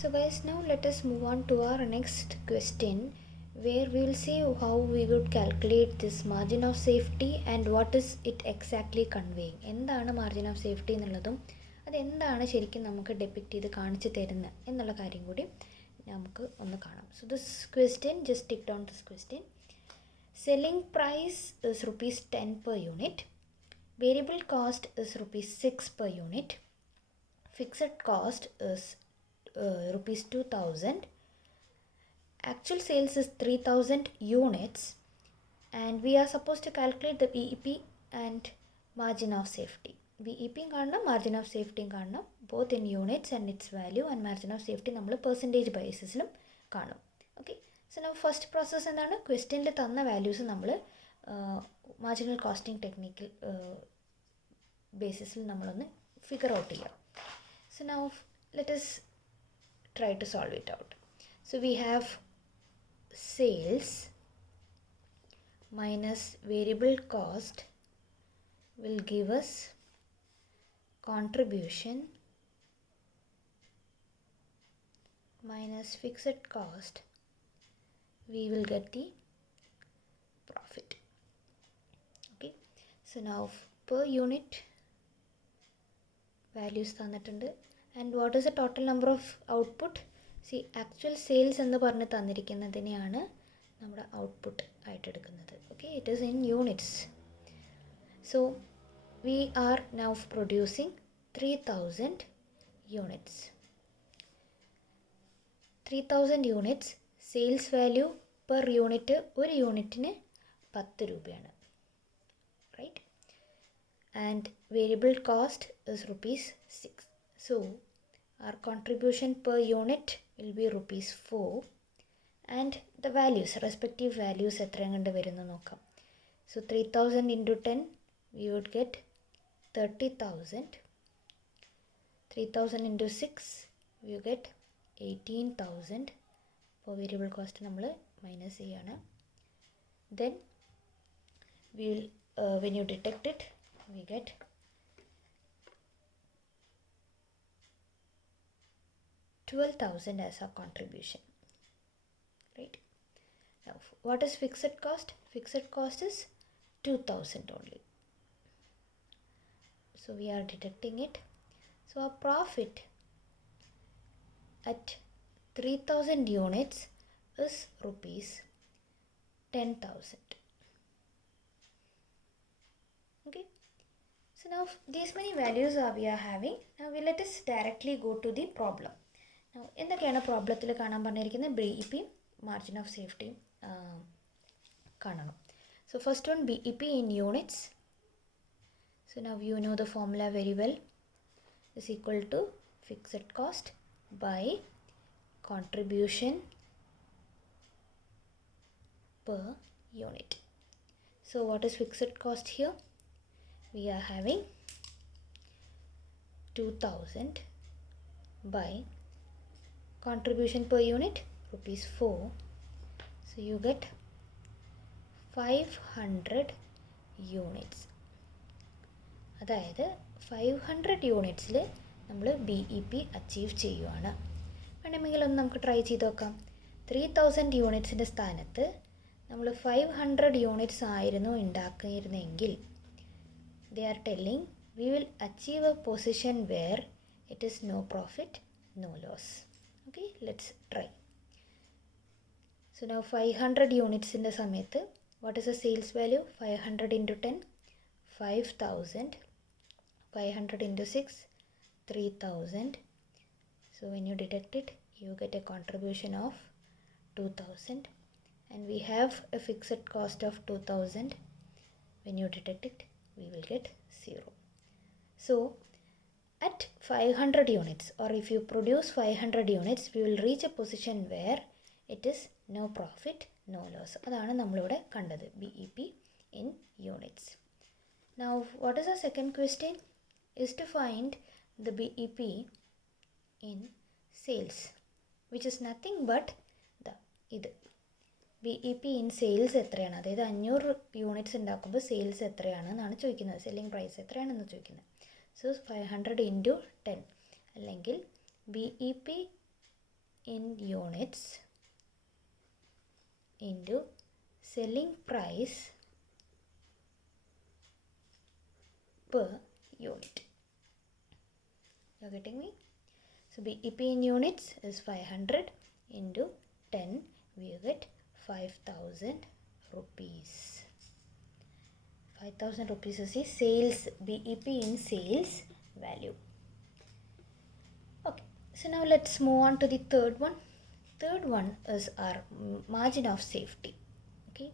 So guys, now let us move on to our next question, where we will see how we would calculate this margin of safety and what is it exactly conveying. എന്താണ് margin of safety എന്നുള്ളതും അതെന്താണ് ശരിക്കും നമുക്ക് ഡെപ്പിക്റ്റ് ചെയ്ത് കാണിച്ചു തരുന്നത് എന്നുള്ള കാര്യം കൂടി നമുക്ക് ഒന്ന് കാണാം. So this question, just tick down this question. Selling price is rupees 10 per unit. Variable cost is rupees 6 per unit. Fixed cost is rupees 2000. Actual sales is 3000 units, and we are supposed to calculate the BEP and margin of safety. BEP കാണണം, margin of safety കാണണം, both in units and its value, and margin of safety നമ്മൾ percentage basisലും കാണും. Okay, so now first process എന്താണ്, ക്വസ്റ്റ്യനിൽ തന്ന വാല്യൂസ് നമ്മൾ marginal costing technical ബേസിസിൽ നമ്മളൊന്ന് ഫിഗർ ഔട്ട് ചെയ്യാം. So now let us try to solve it out. So we have sales minus variable cost will give us contribution minus fixed cost, we will get the profit. Okay, so now per unit values തന്നിട്ടുണ്ട്. And what is the total number of output? See, actual sales എന്ന് പറഞ്ഞ് തന്നിരിക്കുന്നതിനെയാണ് നമ്മുടെ ഔട്ട്പുട്ട് ആയിട്ട് എടുക്കുന്നത്. Okay, it is in units. So we are now producing 3000 units. 3000 units, sales value per unit ഒരു യൂണിറ്റിന് 10 രൂപയാണ്, right? And variable cost is rupees 6. So our contribution per unit will be rupees 4, and the values, respective values എത്രങ്ങണ്ട് വരുന്നു നോക്കാം. So 3000 into 10, we would get 30,000. 3000 into 6, we will get 18,000. For variable cost നമ്മൾ മൈനസ് ചെയ്യാണ്. Then we will when you detect it, we get 12,000 as our contribution, right? Now what is fixed cost? Fixed cost is 2,000 only, so we are deducting it. So our profit at 3000 units is rupees 10,000. Okay, so now these many values we are having. Now let us directly go to the problem. Now എന്തൊക്കെയാണ് പ്രോബ്ലത്തിൽ കാണാൻ പറഞ്ഞിരിക്കുന്നത്? BEP, margin of safety കാണണം. So first one, BEP in units. So now you know the formula very well, is equal to fixed cost by contribution per unit. So what is fixed cost here? We are having 2000 by contribution per unit rupees 4. So you get 500 units. അതായത് 500 യൂണിറ്റ്സിൽ നമ്മൾ BEP achieve ചെയ്യുവാണ്. വേണമെങ്കിൽ ഒന്ന് നമുക്ക് ട്രൈ ചെയ്ത് നോക്കാം. 3000 യൂണിറ്റ്സിൻ്റെ സ്ഥാനത്ത് നമ്മൾ 500 യൂണിറ്റ്സ് ആയിരുന്നു ഉണ്ടാക്കിയിരുന്നെങ്കിൽ, they are telling we will achieve a position where it is no profit, no loss. Okay, let's try. So now 500 units in the സമയത്ത്, what is the sales value? 500 into 10, 5,000. 500 into 6, 3,000. So when you deduct it, you get a contribution of 2,000, and we have a fixed cost of 2,000. When you deduct it, we will get 0. So at 500 units, or if you produce 500 units, we will reach a position where it is no profit, no loss. അതാണ് നമ്മളിവിടെ കണ്ടത്, BEP in units. Now what is the second question? Is to find the BEP in sales, which is nothing but ഇത് BEP in sales എത്രയാണ്, അതായത് 500 യൂണിറ്റ്സ് ഉണ്ടാക്കുമ്പോൾ സെയിൽസ് എത്രയാണെന്നാണ് ചോദിക്കുന്നത്, selling price എത്രയാണെന്ന് ചോദിക്കുന്നത്. So 500 into 10, അല്ലെങ്കിൽ BEP in units into selling price per unit. You're getting me? So BEP in units is 500 into 10, we get 5,000 rupees. 5,000 rupees is the sales, BEP in sales value. Okay, so now let's move on to the third one. Third one is our margin of safety. Okay,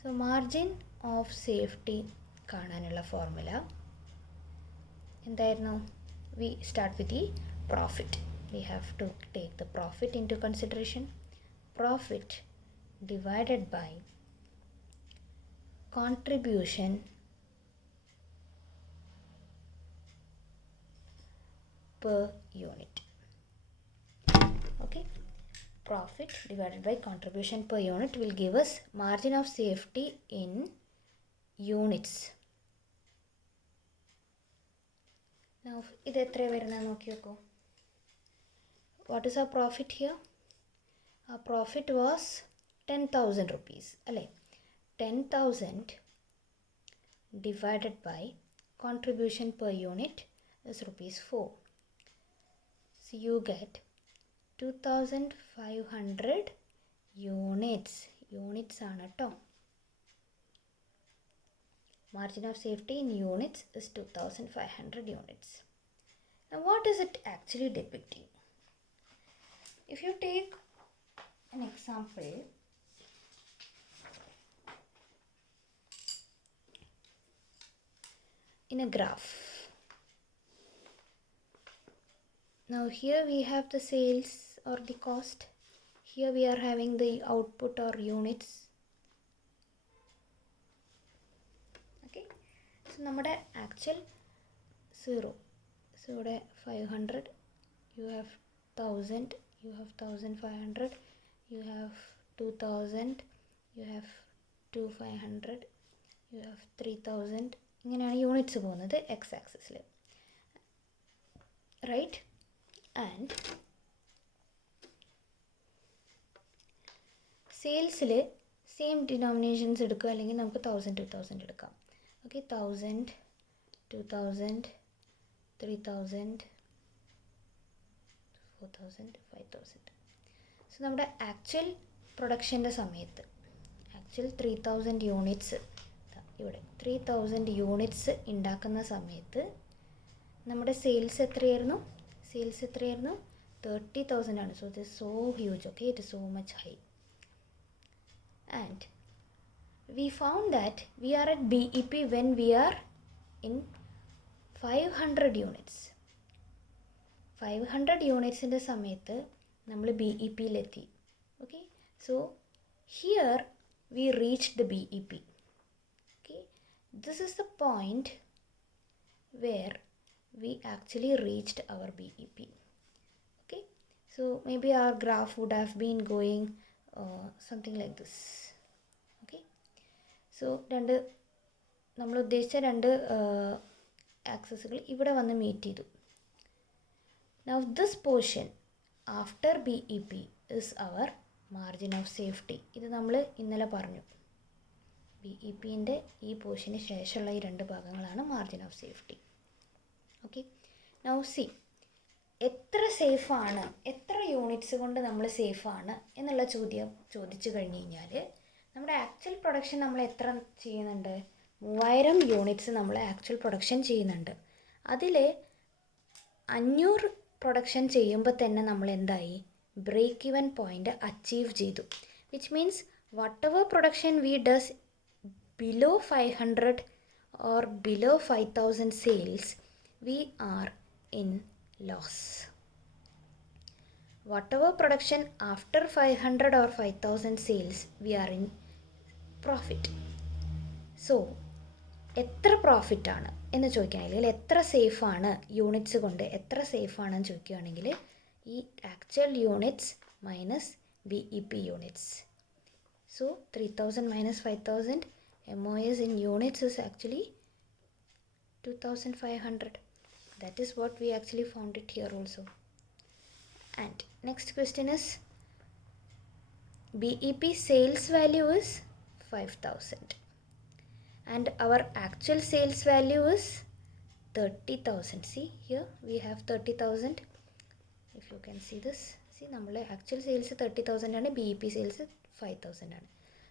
so margin of safety കാണാനുള്ള formula എന്തായിരുന്നു? We start with the profit. We have to take the profit into consideration. Profit divided by contribution per unit. Okay, profit divided by contribution per unit will give us margin of safety in units. Now ഇത് എത്ര വരുന്ന നോക്കി നോക്കൂ. What is our profit here? Our profit was 10,000 rupees അല്ലേ? 10,000 divided by contribution per unit is rupees 4. So you get 2,500 units. Units ആണ് കേട്ടോ. Margin of safety in units is 2,500 units. Now what is it actually depicting? If you take an example, in a graph. Now here we have the sales or the cost. Here we are having the output or units. Okay, so നമ്മുടെ actual 0. So ഇവിടെ 500, you have 1000, you have 1500, you have 2000, you have 2500, you have 3000. ഇങ്ങനെയാണ് യൂണിറ്റ്സ് പോകുന്നത് എക്സ് ആക്സിസിൽ, right? And സെയിൽസിൽ same denominations എടുക്കുക, അല്ലെങ്കിൽ നമുക്ക് 1000 2000 എടുക്കാം. ഓക്കെ, 1000 2000 3000 4000 5000. സോ നമ്മുടെ ആക്ച്വൽ പ്രൊഡക്ഷൻ്റെ സമയത്ത് ആക്ച്വൽ 3000 യൂണിറ്റ്സ് ഇവിടെ 3000 യൂണിറ്റ്സ് ഉണ്ടാക്കുന്ന സമയത്ത് നമ്മുടെ സെയിൽസ് എത്രയായിരുന്നു? 30,000 ആണ്. So it is so huge. Okay, it is so much high. And we found that we are at BEP when we are in 500 units. 500 യൂണിറ്റ്സിൻ്റെ സമയത്ത് നമ്മൾ BEPയിലെത്തി. Okay, so here we reach the BEP. This is the point where we actually reached our BEP. Okay, so maybe our graph would have been going something like this. Okay, so നമ്മൾ ഉദ്ദേശിച്ച രണ്ട് ആക്സസുകൾ ഇവിടെ വന്ന് മീറ്റ് ചെയ്തു. Now this portion after BEP is our margin of safety. ഇത് നമ്മൾ ഇന്നലെ പറഞ്ഞു. BEPൻ്റെ ഈ പോർഷന് ശേഷമുള്ള ഈ രണ്ട് ഭാഗങ്ങളാണ് margin of safety. Okay, now see എത്ര സേഫാണ്, എത്ര യൂണിറ്റ്സ് കൊണ്ട് നമ്മൾ സേഫാണ് എന്നുള്ള ചോദിച്ചു കഴിഞ്ഞ് കഴിഞ്ഞാൽ നമ്മുടെ ആക്ച്വൽ പ്രൊഡക്ഷൻ നമ്മൾ എത്ര ചെയ്യുന്നുണ്ട്? 3000 യൂണിറ്റ്സ് നമ്മൾ ആക്ച്വൽ പ്രൊഡക്ഷൻ ചെയ്യുന്നുണ്ട്. അതിൽ 500 പ്രൊഡക്ഷൻ ചെയ്യുമ്പോൾ തന്നെ നമ്മൾ എന്തായി? ബ്രേക്ക് ഈവൻ പോയിൻ്റ് അച്ചീവ് ചെയ്തു. Which means whatever production we does below 500 or below 5,000 sales, we are in loss. Whatever production after 500 or 5,000 sales, we are in profit. So എത്ര പ്രോഫിറ്റാണ് എന്ന് ചോദിക്കുകയാണെങ്കിൽ, എത്ര സേഫാണ് യൂണിറ്റ്സ് കൊണ്ട് എത്ര സേഫാണെന്ന് ചോദിക്കുകയാണെങ്കിൽ, ഈ actual units minus BEP units. So 3000 minus 5000, MOS in units is actually 2,500. That is what we actually found it here also. And next question is BEP sales value is 5,000 and our actual sales value is 30,000. See here we have 30,000. If you can see this, see നമ്മുടെ actual sales 30,000 ആണ്, BEP sales 5,000 ആണ്.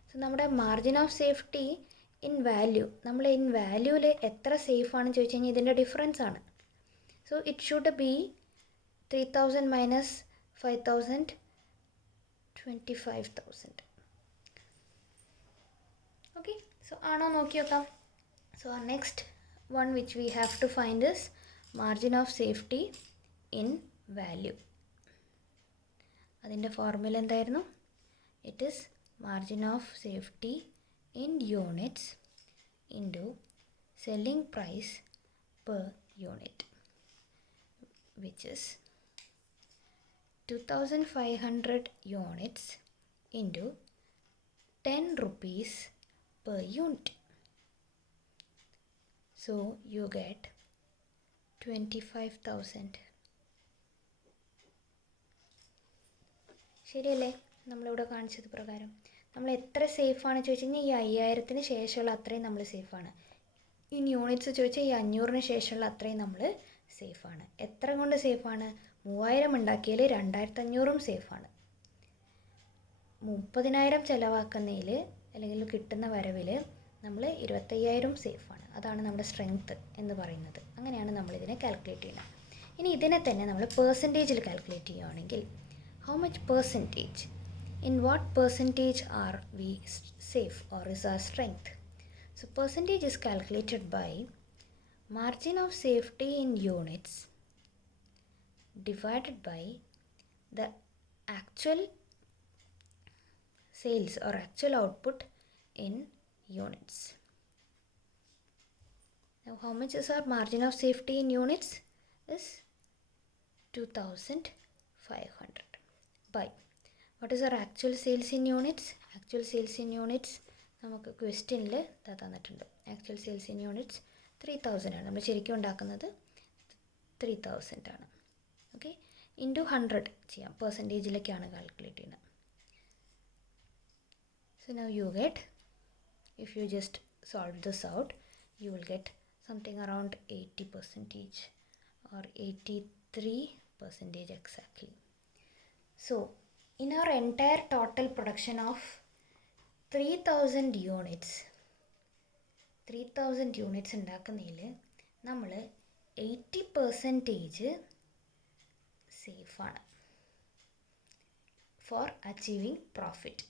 സോ നമ്മുടെ margin of safety in value, നമ്മൾ ഇൻ വാല്യൂവിൽ എത്ര സേഫ് ആണെന്ന് ചോദിച്ചു കഴിഞ്ഞാൽ ഇതിൻ്റെ ഡിഫറൻസ് ആണ്. സോ ഇറ്റ് ഷുഡ് ബി 3,000 മൈനസ് 5,000, 25,000. ഓക്കെ, സോ ആണോ നോക്കി നോക്കാം. So our next one which we have to find is margin of safety in value. അതിൻ്റെ ഫോർമുല എന്തായിരുന്നു? It is margin of safety in units into selling price per unit, which is 2,500 units into 10 rupees per unit. So you get 25,000. ശരിയല്ലേ? നമ്മളിവിടെ കാണിച്ചത് പ്രകാരം നമ്മൾ എത്ര സേഫാണ് ചോദിച്ചു കഴിഞ്ഞാൽ ഈ 5,000 ശേഷമുള്ള അത്രയും നമ്മൾ സേഫാണ്. ഇൻ യൂണിറ്റ്സ് ചോദിച്ചാൽ ഈ 500 ശേഷമുള്ള അത്രയും നമ്മൾ സേഫാണ്. എത്ര കൊണ്ട് സേഫാണ്? 3,000 ഉണ്ടാക്കിയാൽ 2,500 സേഫാണ്. 30,000 ചിലവാക്കുന്നതിൽ അല്ലെങ്കിൽ കിട്ടുന്ന വരവിൽ നമ്മൾ 25,000 സേഫാണ്. അതാണ് നമ്മുടെ സ്ട്രെങ്ത്ത് എന്ന് പറയുന്നത്. അങ്ങനെയാണ് നമ്മളിതിനെ കാൽക്കുലേറ്റ് ചെയ്യുന്നത്. ഇനി ഇതിനെ തന്നെ നമ്മൾ പേഴ്സൻറ്റേജിൽ കാൽക്കുലേറ്റ് ചെയ്യുകയാണെങ്കിൽ how much percentage, in what percentage are we safe or is our strength? So percentage is calculated by margin of safety in units divided by the actual sales or actual output in units. Now how much is our margin of safety in units? Is 2,500 by what is our actual sales in units? Actual sales in units നമുക്ക് ക്വസ്റ്റ്യനിൽ തന്നിട്ടുണ്ട്. Actual sales in units 3,000 ആണ്. നമ്മൾ ശരിക്കും ഉണ്ടാക്കുന്നത് 3,000 ആണ്. Okay, into 100 ചെയ്യാം. പെർസെൻറ്റേജിലേക്കാണ് കാൽക്കുലേറ്റ് ചെയ്യുന്നത്. So now you get, if you just solve this out, you will get something around 80% or 83% exactly. So in our entire total production of 3,000 units ഉണ്ടാക്കുന്നതിൽ നമ്മൾ 80% സേഫാണ് ഫോർ അച്ചീവിങ് പ്രോഫിറ്റ്.